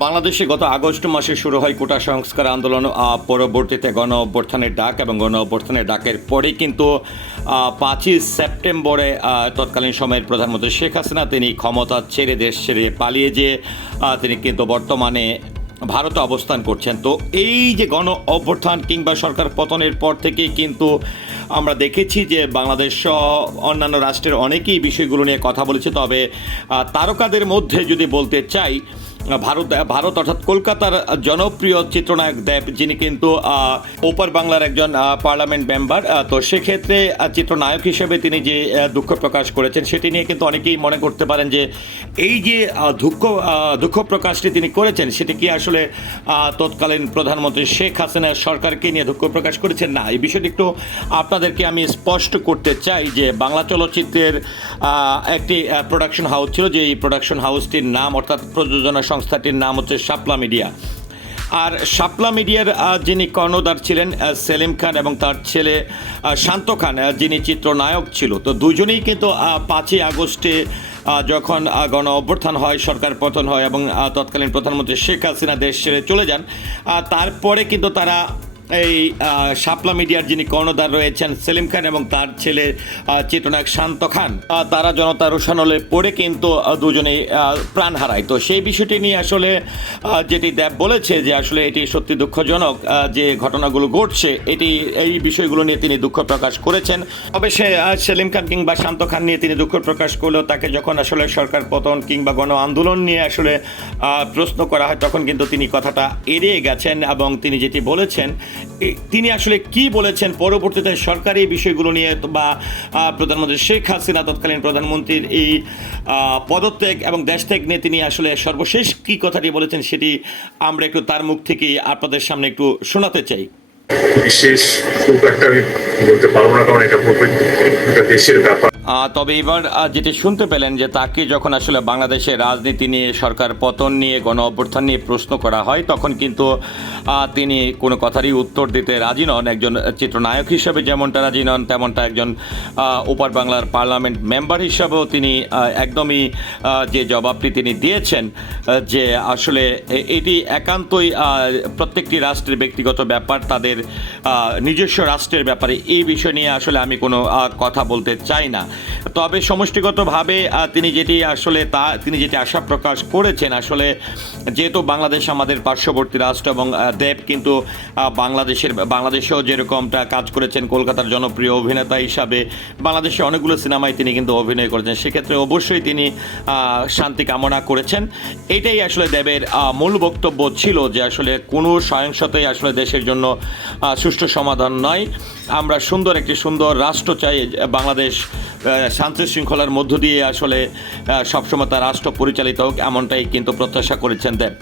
বাংলাদেশে গত আগস্ট মাসে শুরু হয় কোটা সংস্কার আন্দোলন। পরবর্তীতে গণ অভ্যর্থনের ডাক এবং গণ অভ্যর্থনের ডাকের পরে কিন্তু পাঁচই সেপ্টেম্বরে তৎকালীন সময়ের প্রধানমন্ত্রী শেখ হাসিনা তিনি ক্ষমতা ছেড়ে দেশ ছেড়ে পালিয়ে যে আহ, তিনি কিন্তু বর্তমানে ভারতে অবস্থান করছেন। তো এই যে গণ অভ্যর্থান কিংবা সরকার পতনের পর থেকে কিন্তু আমরা দেখেছি যে বাংলাদেশ সহ অন্যান্য রাষ্ট্রের অনেকেই বিষয়গুলো নিয়ে কথা বলেছে। তবে তারকাদের মধ্যে যদি বলতে চাই ভারত ভারত অর্থাৎ কলকাতার জনপ্রিয় চিত্রনায়ক দেব, যিনি কিন্তু ওপার বাংলার একজন পার্লামেন্ট মেম্বার। তো সেক্ষেত্রে চিত্রনায়ক হিসেবে তিনি যে দুঃখ প্রকাশ করেছেন, সেটি নিয়ে কিন্তু অনেকেই মনে করতে পারেন যে, এই যে দুঃখ দুঃখ প্রকাশটি তিনি করেছেন, সেটি কি আসলে তৎকালীন প্রধানমন্ত্রী শেখ হাসিনার সরকারকে নিয়ে দুঃখ প্রকাশ করেছেন? না, এই বিষয়টি একটু আপনাদেরকে আমি স্পষ্ট করতে চাই যে, বাংলা চলচ্চিত্রের একটি প্রোডাকশন হাউস ছিল, যে এই প্রোডাকশন হাউসটির নাম অর্থাৎ প্রযোজনা সংস্থাটির নাম হচ্ছে শাপলা মিডিয়া। আর শাপলা মিডিয়ার যিনি কর্ণধার ছিলেন সেলিম খান এবং তার ছেলে শান্ত খান যিনি চিত্রনায়ক ছিল। তো দুজনেই কিন্তু পাঁচই আগস্টে যখন গণ অভ্যর্থান হয়, সরকার পতন হয় এবং তৎকালীন প্রধানমন্ত্রী শেখ হাসিনা দেশ ছেড়ে চলে যান তারপরে কিন্তু তারা এই শাপলা মিডিয়ার যিনি কর্ণধার রয়েছেন সেলিম খান এবং তার ছেলে আহ, চিত্রনায়ক শান্ত খান তারা জনতা রোশানলে পড়ে কিন্তু দুজনেই প্রাণ হারায়। তো সেই বিষয়টি নিয়ে আসলে যেটি দেব বলেছে যে আসলে এটি সত্যি দুঃখজনক যে ঘটনাগুলো ঘটছে এটি এই বিষয়গুলো নিয়ে তিনি দুঃখ প্রকাশ করেছেন। তবে সে সেলিম খান কিংবা শান্ত খান নিয়ে তিনি দুঃখ প্রকাশ করলেও তাকে যখন আসলে সরকার পতন কিংবা গণ আন্দোলন নিয়ে আসলে প্রশ্ন করা হয় তখন কিন্তু তিনি কথাটা এড়িয়ে গেছেন এবং তিনি যেটি বলেছেন তিনি আসলে কি বলেছেন? পরবর্তীতে সরকারি বিষয়গুলো নিয়ে বা প্রধানমন্ত্রী শেখ হাসিনা তৎকালীন প্রধানমন্ত্রীর এই পদত্যাগ এবং দেশ ত্যাগ নিয়ে তিনি আসলে সর্বশেষ কি কথাটি বলেছেন সেটি আমরা একটু তার মুখ থেকে আপনাদের সামনে একটু শোনাতে চাই। বিশেষ খুব একটা আমি বলতে পারব না, কারণ এটা দেশের ব্যাপার। তবে এবার যেটি শুনতে পেলেন যে তাকে যখন আসলে বাংলাদেশের রাজনীতি নিয়ে, সরকার পতন নিয়ে, গণ অভ্যুত্থান নিয়ে প্রশ্ন করা হয়, তখন কিন্তু তিনি কোনো কথারই উত্তর দিতে রাজি নন। একজন চিত্রনায়ক হিসেবে যেমনটা রাজি নন, তেমনটা একজন ওপার বাংলার পার্লামেন্ট মেম্বার হিসাবেও তিনি একদমই যে জবাবটি তিনি দিয়েছেন যে আসলে এটি একান্তই প্রত্যেকটি রাষ্ট্রের ব্যক্তিগত ব্যাপার, তাদের নিজস্ব রাষ্ট্রের ব্যাপারে, এই বিষয় নিয়ে আসলে আমি কোনো কথা বলতে চাই না। তবে সমষ্টিগতভাবে তিনি যেটি আসলে তা, তিনি যেটি আশা প্রকাশ করেছেন, আসলে যেহেতু বাংলাদেশ আমাদের পার্শ্ববর্তী রাষ্ট্র এবং দেব কিন্তু বাংলাদেশের, বাংলাদেশেও যেরকমটা কাজ করেছেন কলকাতার জনপ্রিয় অভিনেতা হিসাবে, বাংলাদেশে অনেকগুলো সিনেমায় তিনি কিন্তু অভিনয় করেছেন। সেক্ষেত্রে অবশ্যই তিনি শান্তি কামনা করেছেন। এটাই আসলে দেবের মূল বক্তব্য ছিল যে আসলে কোনো সহিংসতাই আসলে দেশের জন্য সুষ্ঠু সমাধান নয়। আমরা সুন্দর একটি সুন্দর রাষ্ট্র চাই, বাংলাদেশ শান্তি শৃঙ্খলার মধ্য দিয়ে আসলে সবসময় তার রাষ্ট্র পরিচালিত হোক, এমনটাই কিন্তু প্রত্যাশা করেছেন দেব।